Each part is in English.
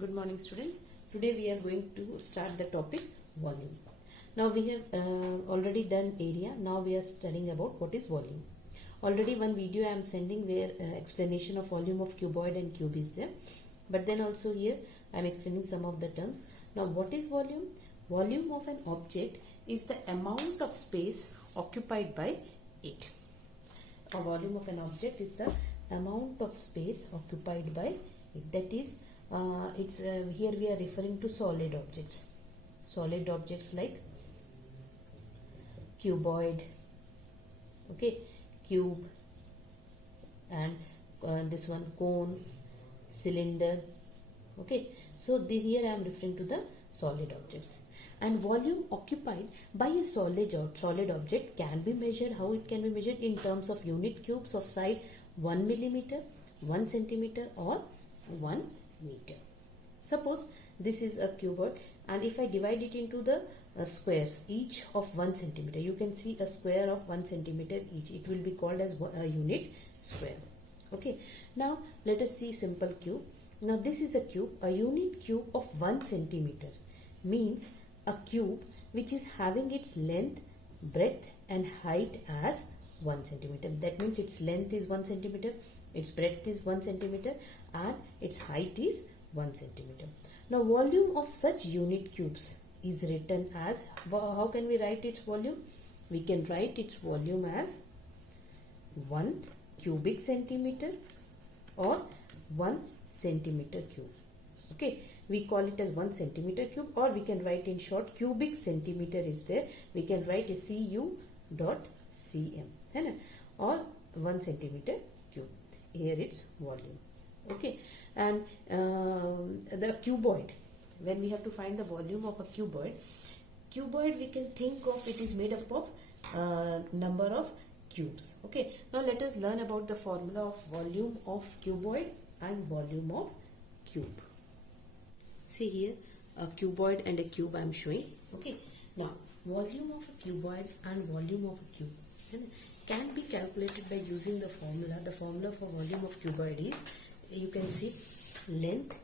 Good morning, students. Today we are going to start the topic volume. Now we have already done area. Now we are studying about what is volume. Already one video I am sending where explanation of volume of cuboid and cube is there. But then also here I am explaining some of the terms. Now what is volume? Volume of an object is the amount of space occupied by it. A volume of an object is the amount of space occupied by it. That is, here we are referring to solid objects. Solid objects like cuboid, okay, cube, and this one cone, cylinder, okay. So here I am referring to the solid objects. And volume occupied by a solid object can be measured. How it can be measured? In terms of unit cubes of side 1 millimeter, 1 centimeter or 1 meter. Suppose this is a cuboid, and if I divide it into the squares, each of 1 centimeter, you can see a square of 1 centimeter each. It will be called as a unit square. Okay. Now let us see simple cube. Now this is a cube. A unit cube of 1 centimeter means a cube which is having its length, breadth and height as 1 centimeter. That means its length is 1 centimeter, its breadth is 1 centimeter and its height is 1 centimeter. Now volume of such unit cubes is written as, how can we write its volume? We can write its volume as 1 cubic centimeter or 1 centimeter cube. Okay, we call it as 1 centimeter cube, or we can write in short cubic centimeter is there. We can write a cu dot cm or 1 centimeter cube. Here its volume. Okay, and the cuboid, when we have to find the volume of a cuboid we can think of it is made up of number of cubes. Okay, now let us learn about the formula of volume of cuboid and volume of cube. See here a cuboid and a cube I am showing. Okay, now volume of a cuboid and volume of a cube can be calculated by using the formula. The formula for volume of cuboid is, you can see, length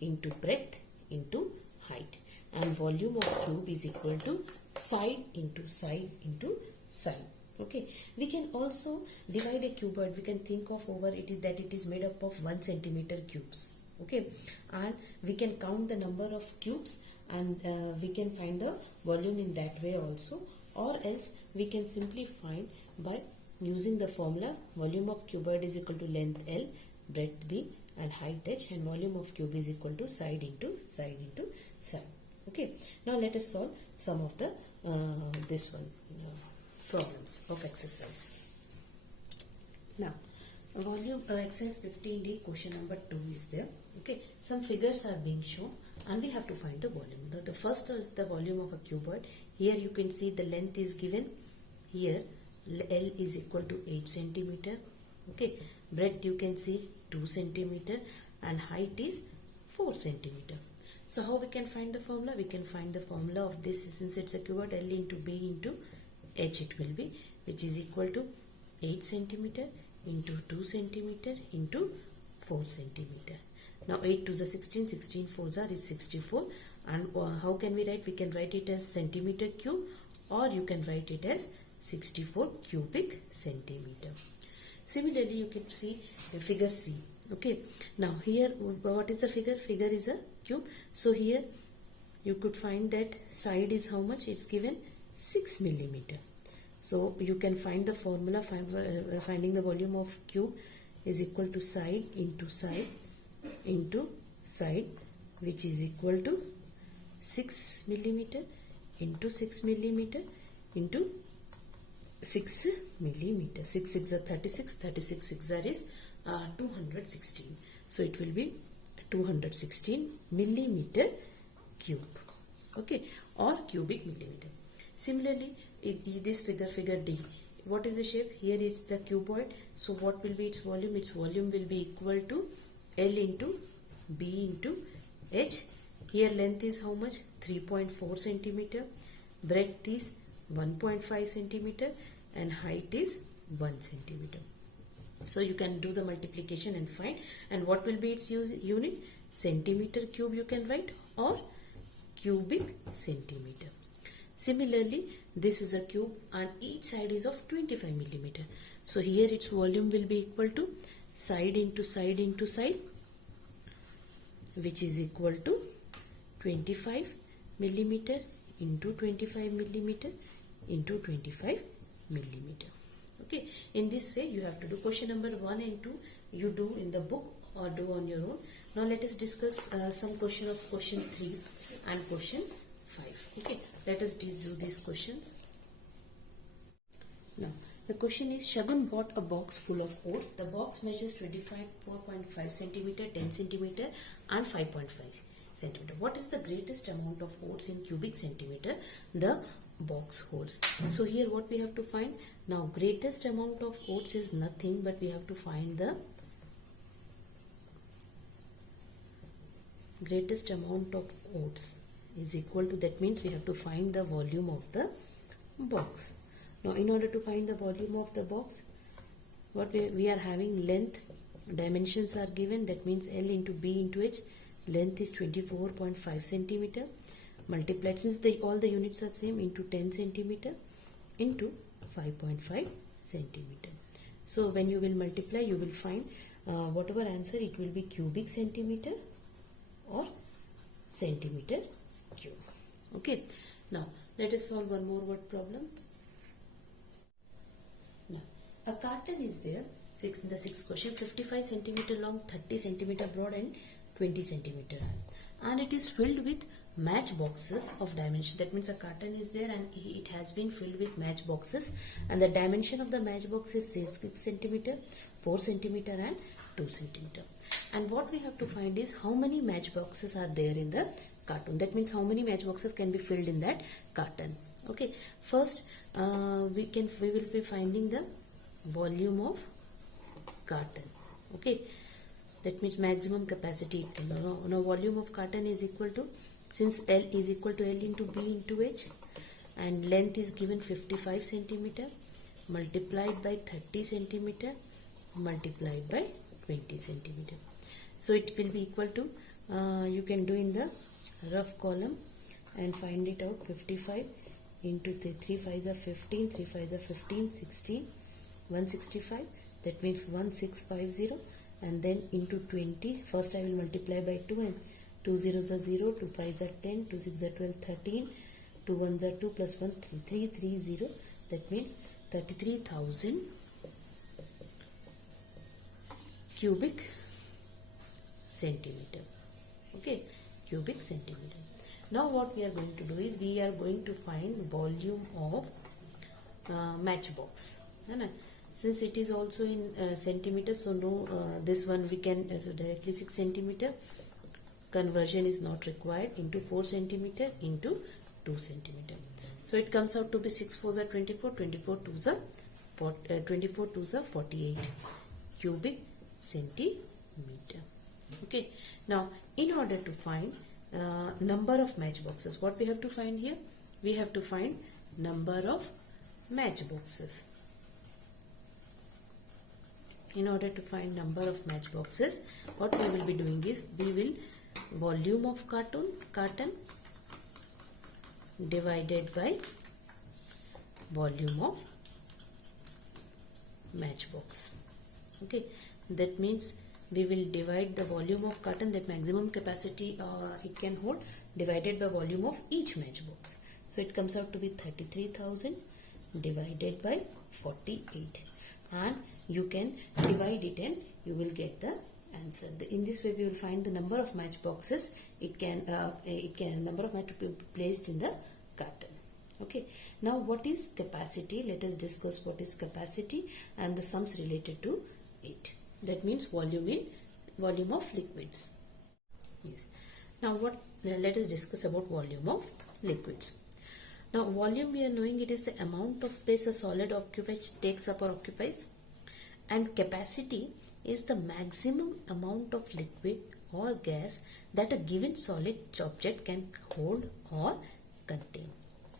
into breadth into height, and volume of cube is equal to side into side into side. Okay, we can also divide a cuboid. We can think of over it is that it is made up of 1 centimeter cubes. Okay, and we can count the number of cubes and we can find the volume in that way also, or else we can simply find by using the formula. Volume of cuboid is equal to length L, breadth B and height H, and volume of cube is equal to side into side into side. Okay, now let us solve some of the this one problems of exercise. Now volume exercise 15D question number 2 is there. Okay, some figures are being shown and we have to find the volume. The first is the volume of a cuboid. Here you can see the length is given. Here L is equal to 8 centimeter. Okay, breadth you can see 2 centimeter and height is 4 centimeter. So how we can find the formula? We can find the formula of this, since it's a cuboid, L into B into H it will be, which is equal to 8 centimeter into 2 centimeter into 4 centimeter. Now 8 to the 16, 16 4s are is 64, and how can we write? We can write it as centimeter cube, or you can write it as 64 cubic centimeter. Similarly, you can see the figure C. Okay, now here what is the figure? Figure is a cube. So here you could find that side is how much? It's given 6 millimeter. So you can find the formula. Finding the volume of cube is equal to side into side into side, which is equal to 6 millimeter into 6 millimeter into 6 millimeter. 6 6 are 36, 36 6 are is 216. So it will be 216 millimeter cube. Okay, or cubic millimeter. Similarly, this figure D, what is the shape? Here is the cuboid. So what will be its volume? Its volume will be equal to L into B into H. Here length is how much? 3.4 centimeter. Breadth is 1.5 centimeter and height is 1 centimeter. So you can do the multiplication and find. And what will be its unit? centimeter cube you can write, or cubic centimeter. Similarly, this is a cube and each side is of 25 millimeter. So here its volume will be equal to side into side into side, which is equal to 25 millimeter into 25 millimeter into 25 millimeter. Okay, in this way you have to do question number 1 and 2 you do in the book or do on your own. Now let us discuss some question of question 3 and question 5. Okay, let us do these questions. Now the question is, Shagun bought a box full of oats. The box measures 4.5 centimeter, 10 centimeter and 5.5 centimeter. What is the greatest amount of oats in cubic centimeter the box holds? So here what we have to find? Now greatest amount of oats is nothing, but we have to find the greatest amount of oats is equal to, that means we have to find the volume of the box. Now in order to find the volume of the box, what we are having length, dimensions are given, that means L into B into H. Length is 24.5 centimeter multiplied, since all the units are same, into 10 centimeter into 5.5 centimeter. So when you will multiply, you will find whatever answer, it will be cubic centimeter or centimeter cube. Okay, now let us solve one more word problem. Now a carton is there, the sixth question, 55 centimeter long, 30 centimeter broad and 20 centimeter high, and it is filled with match boxes of dimension. That means a carton is there and it has been filled with match boxes, and the dimension of the match box is 6 centimeter, 4 centimeter and 2 centimeter. And what we have to find is how many match boxes are there in the carton. That means how many match boxes can be filled in that carton. Okay, first we will be finding the volume of carton. Okay, that means maximum capacity. Now volume of carton is equal to, since L is equal to L into B into H, and length is given 55 centimeter multiplied by 30 centimeter multiplied by 20 centimeter. So it will be equal to, you can do in the rough column and find it out, 55 into 3 5s are 15, 3 5s are 15, 16, 165, that means 1650, and then into 20. First I will multiply by 2, and 2 zeros are 0, 2 5s are 10, 2 6 are 12, 13, 2 1s are 2 plus 1 3, 330, that means 33,000 cubic centimeter. Okay, cubic centimeter. Now what we are going to do is, we are going to find volume of matchbox. Since it is also in centimeters, so no, this one we can so directly 6 centimeter, conversion is not required, into 4 centimeter into 2 centimeter. So it comes out to be 6 4s are 24, 24 2s are 24 2s are 48 cubic centimeter. Okay, now in order to find number of matchboxes, what we have to find here? We have to find number of matchboxes. In order to find number of matchboxes, what we will be doing is, we will volume of carton divided by volume of matchbox. Okay, that means we will divide the volume of carton, that maximum capacity it can hold, divided by volume of each matchbox. So it comes out to be 33,000 divided by 48, and you can divide it and you will get the answer. In this way we will find the number of matchboxes number of match to be placed in the carton. Okay, now what is capacity? Let us discuss what is capacity and the sums related to it. That means volume of liquids. Yes. Now let us discuss about volume of liquids. Now volume, we are knowing it is the amount of space a solid takes up or occupies, and capacity is the maximum amount of liquid or gas that a given solid object can hold or contain.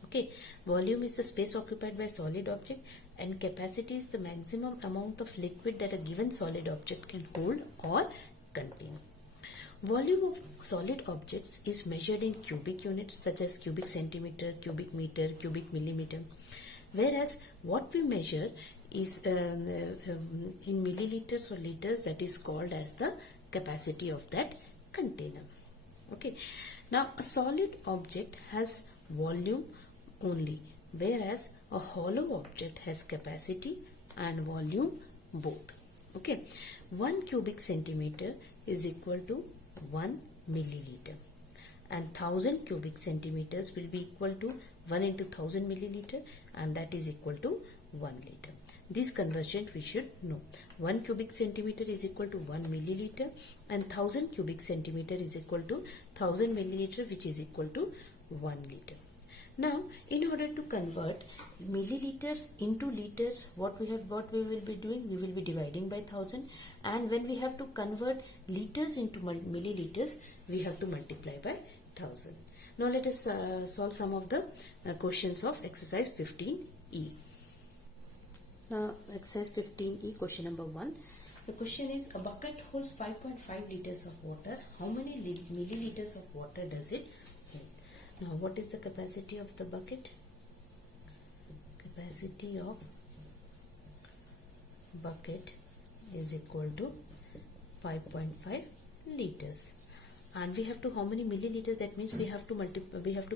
Okay, volume is the space occupied by a solid object, and capacity is the maximum amount of liquid that a given solid object can hold or contain. Volume of solid objects is measured in cubic units such as cubic centimeter, cubic meter, cubic millimeter. Whereas what we measure is in milliliters or liters, that is called as the capacity of that container. Okay. Now a solid object has volume only, whereas a hollow object has capacity and volume both. Okay. 1 cubic centimeter is equal to 1 milliliter, and 1000 cubic centimeters will be equal to 1 into 1000 milliliter, and that is equal to 1 liter. This conversion we should know. 1 cubic centimeter is equal to 1 milliliter, and 1000 cubic centimeter is equal to 1000 milliliter, which is equal to 1 liter. Now, in order to convert milliliters into liters, what we will be doing, we will be dividing by 1000, and when we have to convert liters into milliliters, we have to multiply by 1000. Now let us solve some of the questions of exercise 15E. Now exercise 15E, question number 1. The question is, a bucket holds 5.5 liters of water. How many milliliters of water does it hold? Now what is the capacity of the bucket? Capacity of bucket is equal to 5.5 liters. And we have to, how many milliliters? That means we have to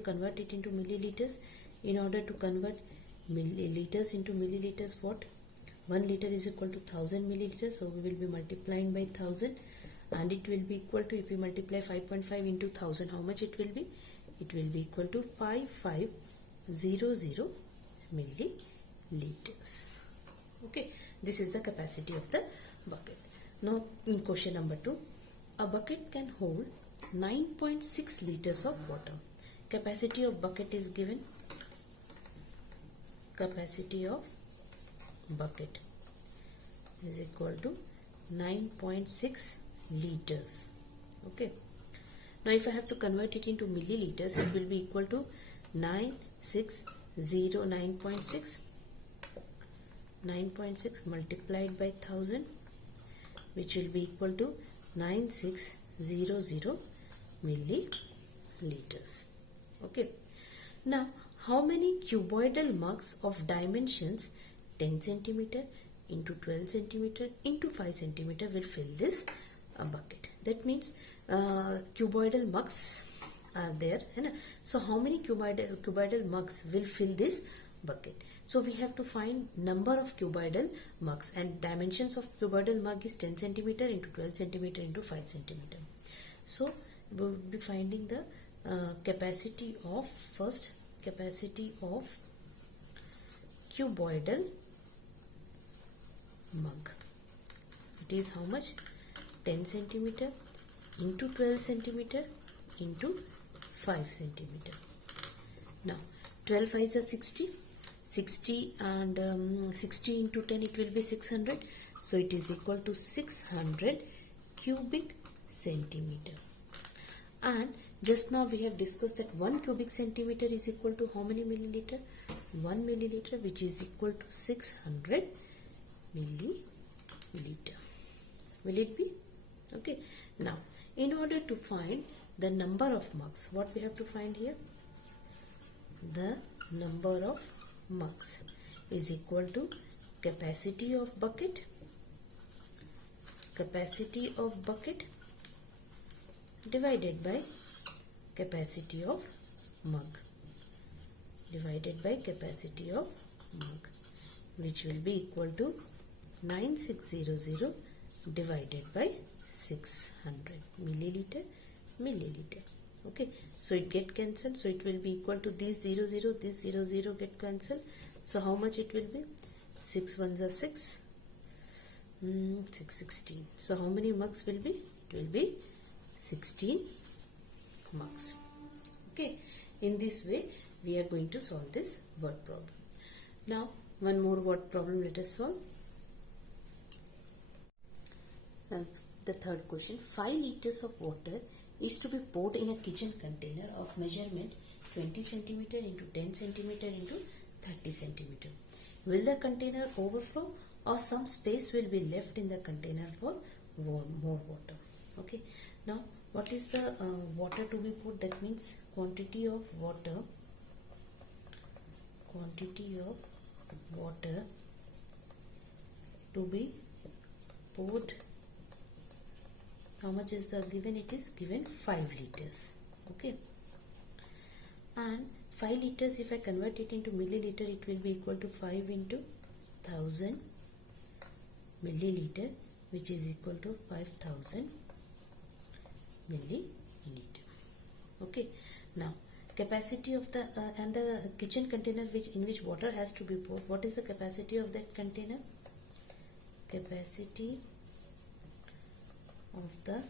convert it into milliliters. In order to convert milliliters into milliliters, what? 1 liter is equal to 1000 milliliters, so we will be multiplying by 1000, and it will be equal to, if we multiply 5.5 into 1000, how much it will be? It will be equal to 5500 milliliters. Okay, this is the capacity of the bucket. Now in question number 2, a bucket can hold 9.6 liters of water. Capacity of bucket is given. Capacity of bucket is equal to 9.6 liters. Okay. Now if I have to convert it into milliliters, it will be equal to 9.6 multiplied by 1000, which will be equal to 9600 milliliters. Okay. Now how many cuboidal mugs of dimensions 10 centimeter into 12 centimeter into 5 centimeter will fill this bucket? That means cuboidal mugs are there. So how many cuboidal mugs will fill this bucket? So we have to find number of cuboidal mugs, and dimensions of cuboidal mug is 10 centimeter into 12 centimeter into 5 centimeter. So we will be finding the capacity of cuboidal mug. It is how much? 10 centimeter into 12 centimeter into 5 centimeter. Now 12 5s are 60 and 60 into 10, it will be 600. So it is equal to 600 cubic centimeter. And just now we have discussed that 1 cubic centimeter is equal to how many milliliter? 1 milliliter, which is equal to 600 milliliter. Will it be? Okay. Now, in order to find the number of mugs, what we have to find here? The number of mugs is equal to capacity of bucket divided by capacity of mug which will be equal to 9600 divided by 600 milliliter. Okay, so it get cancelled, so it will be equal to this 00 get cancelled. So how much it will be? 6 ones are 6, 16. So how many mugs will be? It will be 16 mugs. Okay, in this way we are going to solve this word problem. Now one more word problem let us solve. The third question, 5 liters of water is to be poured in a kitchen container of measurement 20 centimeter into 10 centimeter into 30 centimeter. Will the container overflow or some space will be left in the container for more water? Okay. Now What is the water to be poured? That means quantity of water to be poured. How much is the given? It is given 5 liters. Okay, and 5 liters, if I convert it into milliliter, it will be equal to 5 into 1000 milliliter, which is equal to 5000 milliliter. Okay, now capacity of the and the kitchen container in which water has to be poured. What is the capacity of that container? Capacity of the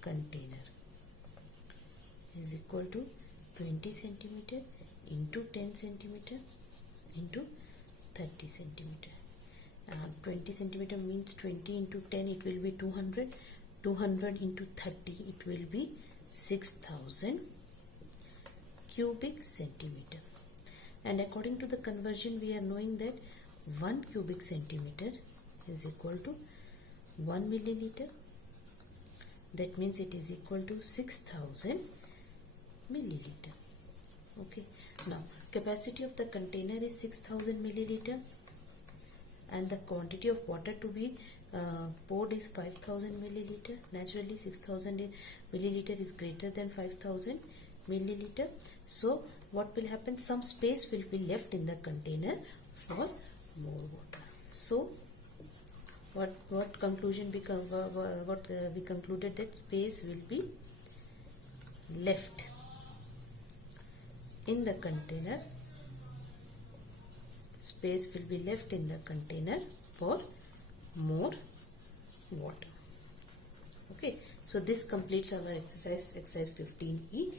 container is equal to 20 centimeter into 10 centimeter into 30 centimeter. 20 centimeter means 20 into 10, it will be 200. 200 into 30, it will be 6000 cubic centimeter. And according to the conversion, we are knowing that 1 cubic centimeter is equal to 1 milliliter. That means it is equal to 6000 milliliter. Okay, now capacity of the container is 6000 milliliter and the quantity of water to be poured is 5000 milliliter. Naturally 6000 milliliter is greater than 5000 milliliter. So what will happen? Some space will be left in the container for more water. So what conclusion become? What we concluded that space will be left in the container. Space will be left in the container for more water. Okay, so this completes our exercise 15E.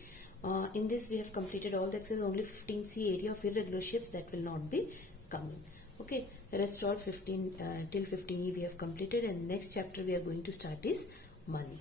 In this we have completed all the exercises. Only 15C, area of irregular shapes, that will not be coming. Okay, rest all 15 till 15E we have completed, and next chapter we are going to start is money.